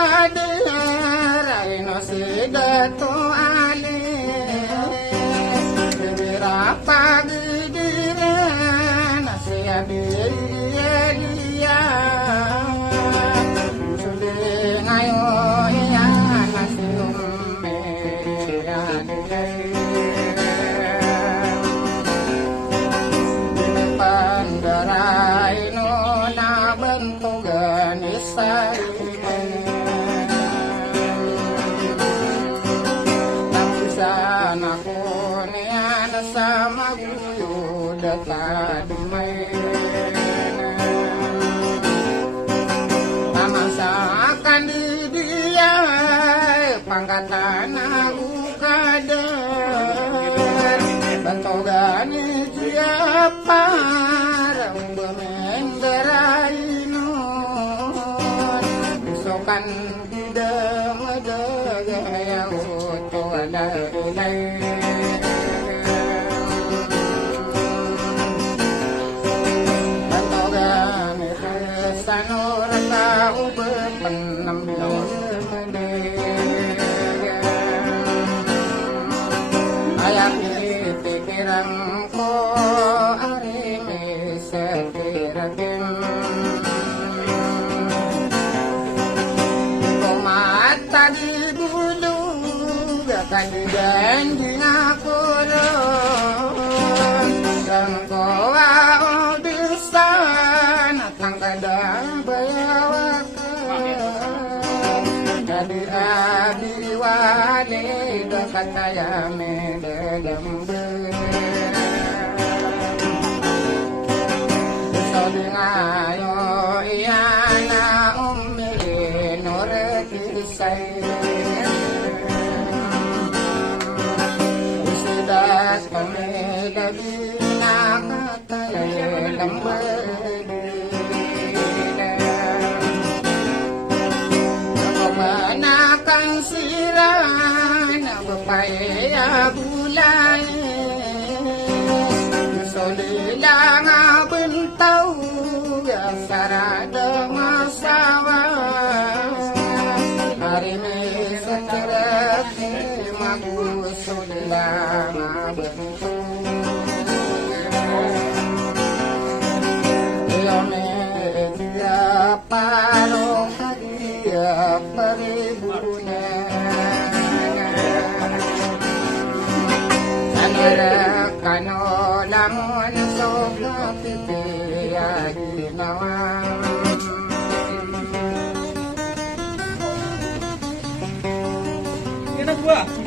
kaderai no sidato ale berapa gediran asia dia sudah ngayo ya nasilum me pandarai no na bentugan isai aku ni ada sama guyu dekat dumai masakan di dia pangkatan aku kader bentogani siapa rang bemenderai non besokan dega uto ada ilai bentogani sanora ube penam ayam pikiran ko ari me sekirakin ko mata di bulu akan janji aku dan kau bisa natang kadang bayawakan jadi adi wale dekat saya dalam ngayo iana ummi nur kisai usidas kami dari nakata lembar kemenakan siran bepaya bulai solilang bentau sarada masalah hari ini setelah magu sudah bentuk dia palong dia peribunya sanara kano lamun soga pipi nawang kita dua